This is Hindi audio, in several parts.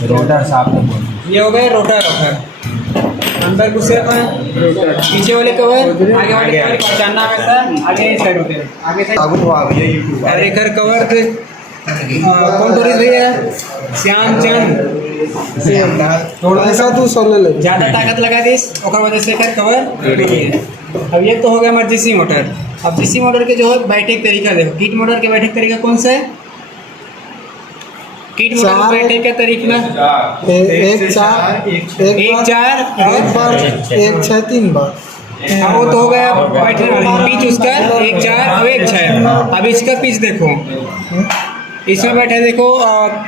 रोटर साफ। ये हो गए रोटर अंदर घुसे अपन पीछे वाले कवर आगे वाले कवर पहचानना हमेशा आगे साइड होते हैं आगे साइड और एक कवर कौन टूरिस्ट भैया श्याम चंद थोड़ा सा तू सोलह ले ज़्यादा ताकत लगा दी और वजह से कर कवर टूट गया। अब ये तो हो गया हमारा डीसी मोटर। अब डीसी मोटर के जो है बैठे का तरीका देखो। किट मोटर के बैठे का तरीका कौन सा है? किट मोटर के बैठे का तरीका एक चार एक बार एक छः तीन बार। अब वो तो हो गया बैठने वाला पिच उसका एक चार अब एक छः। अब इसका पिच देखो इसमें बैठे देखो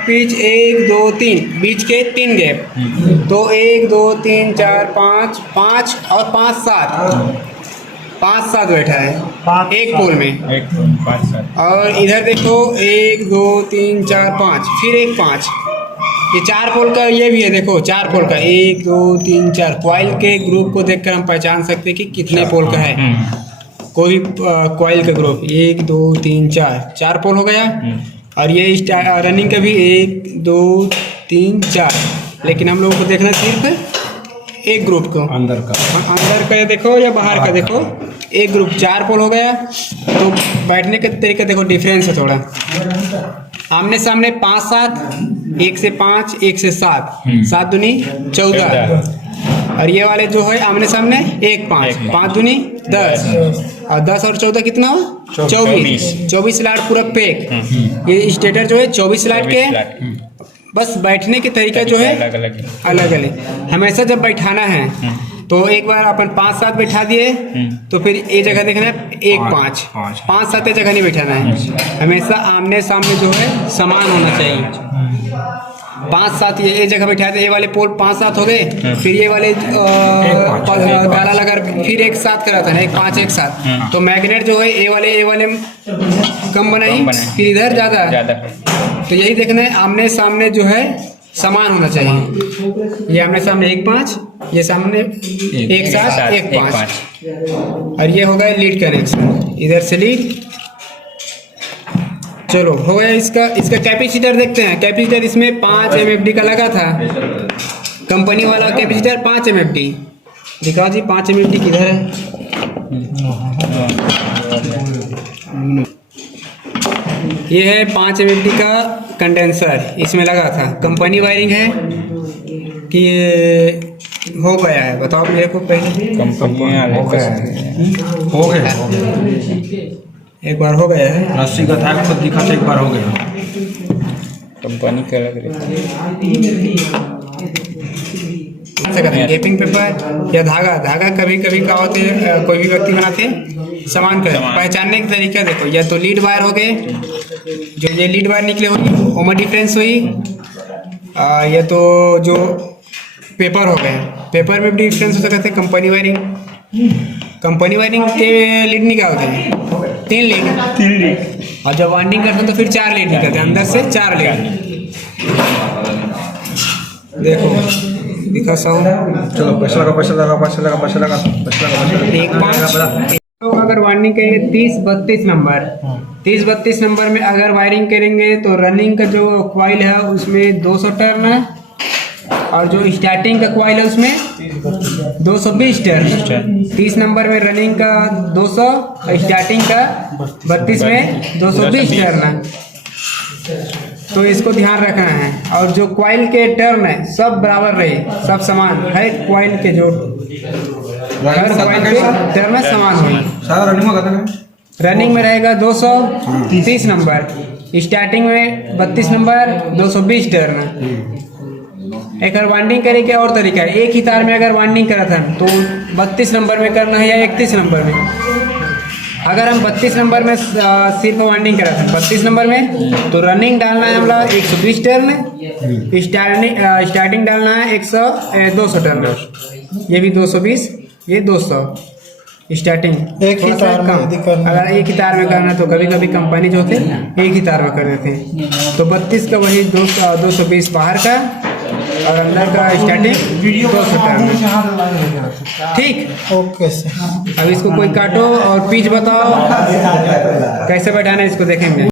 पिच 1 2 3 बीच के 3 गैप तो 1 2 3 4 5 5 और 5 7 बैठा है एक पोल में 5 7 और इधर देखो 1 2 3 4 5 फिर एक 5 ये 4 पोल का ये भी है देखो 4 पोल का 1 2 3 4 कॉइल के ग्रुप को देखकर हम पहचान सकते हैं कि कितने पोल का है कोई कॉइल का ग्रुप 1 2 3 4 पोल हो गया। और ये रनिंग का भी 1 2 3 4 लेकिन हम लोगों को देखना सिर्फ एक ग्रुप को अंदर का देखो या बाहर का देखो एक ग्रुप 4 पोल हो गया। तो बैठने का तरीका देखो डिफरेंस है थोड़ा आमने सामने 5 7 1 से 5 1 से 7 7 दूनी 14 और ये वाले जो है आमने सामने 1 5 5 दूनी 10 और 10 और 14 कितना हो 24 स्लॉट पूरा पैक। ये स्टेटर जो है 24 स्लॉट के बस बैठने के तरीका जो है अलग अलग हमेशा जब बैठाना है तो एक बार अपन 5 7 बैठा दिए तो फिर ये जगह देखना है 1 5 5 7 जगह नहीं बैठाना है हमेशा आमने सामने जो है समान होना चाहिए। 5 7 ये जगह बैठा थे ये वाले पोल 5 7 हो गए फिर ये वाले गाला लगा फिर एक साथ करा था ना 1 5 1 7 तो मैग्नेट जो है ये वाले कम बनाई फिर इधर ज़्यादा तो यही देखना है आमने सामने जो है समान होना चाहिए। ये आमने सामने 1 5 ये सामने 1 7 1 5 और ये हो गया लीड कनेक्शन इधर से लीड। चलो हो गया इसका कैपेसिटर देखते हैं। कैपेसिटर इसमें 5 MFD का लगा था कंपनी वाला कैपेसिटर 5 MFD दिखाओ जी 5 MFD किधर है? ये है 5 MFD का कंडेंसर इसमें लगा था कंपनी वायरिंग है कि हो गया है बताओ मेरे को पहले कंपनी हो गया एक बार हो गया है रस्सी का था तो दिखा था एक बार हो गया कंपनी का लग रही है गेपिंग पेपर या धागा कभी कभी क्या होते हैं कोई भी व्यक्ति बनाते हैं सामान कर पहचानने का तरीका देखो या तो लीड वायर हो गए जो ये लीड वायर निकले हुई ओमा डिफरेंस हुई या तो जो पेपर हो गए पेपर में भी डिफरेंस हो सकता है। कंपनी वायरिंग के लीड निकालते हैं 3 लीड और जब वाइंडिंग करते हैं तो फिर 4 लीड निकलते हैं अंदर से 4 लीड देखो दिखा साउंड। चलो पैसा लगा एक 5 तो अगर वाइंडिंग करेंगे 30 32 नंबर में अगर वायरिंग करेंगे तो रनिंग का जो कॉइल है उसमें 200 टर्न है और जो स्टार्टिंग का कॉइल है उसमें 220 टर्न। 30 नंबर में रनिंग का 200 और स्टार्टिंग का 32 में 220 टर्न है तो इसको ध्यान रखना है। और जो कॉइल के टर्न है सब बराबर रहे सब समान हर कॉइल के जो हर कॉइल के टर्न में समान होगी। रनिंग में रहेगा 230 नंबर स्टार्टिंग में 32 नंबर 220 टर्न। एक वाइंडिंग करेंगे और तरीका है एक ही तार में अगर वाइंडिंग करा था तो 32 नंबर में करना है या 31 नंबर में। अगर हम 32 नंबर में सिर्फ वाइंडिंग करा था 32 नंबर में तो रनिंग डालना है हमारा 120 टर्न स्टार्टिंग डालना है 200 टर्न ये भी 220 ये 200 स्टार्टिंग एक ही तार में अगर एक ही तार में करना तो कभी कभी कंपनी जो थे एक ही तार में कर देते हैं तो 32 का वही 220 बाहर का और अंदर का स्टार्टिंग 200 टर्न ठीक। ओके अब इसको कोई काटो और पिच बताओ कैसे बैठाना है इसको देखेंगे।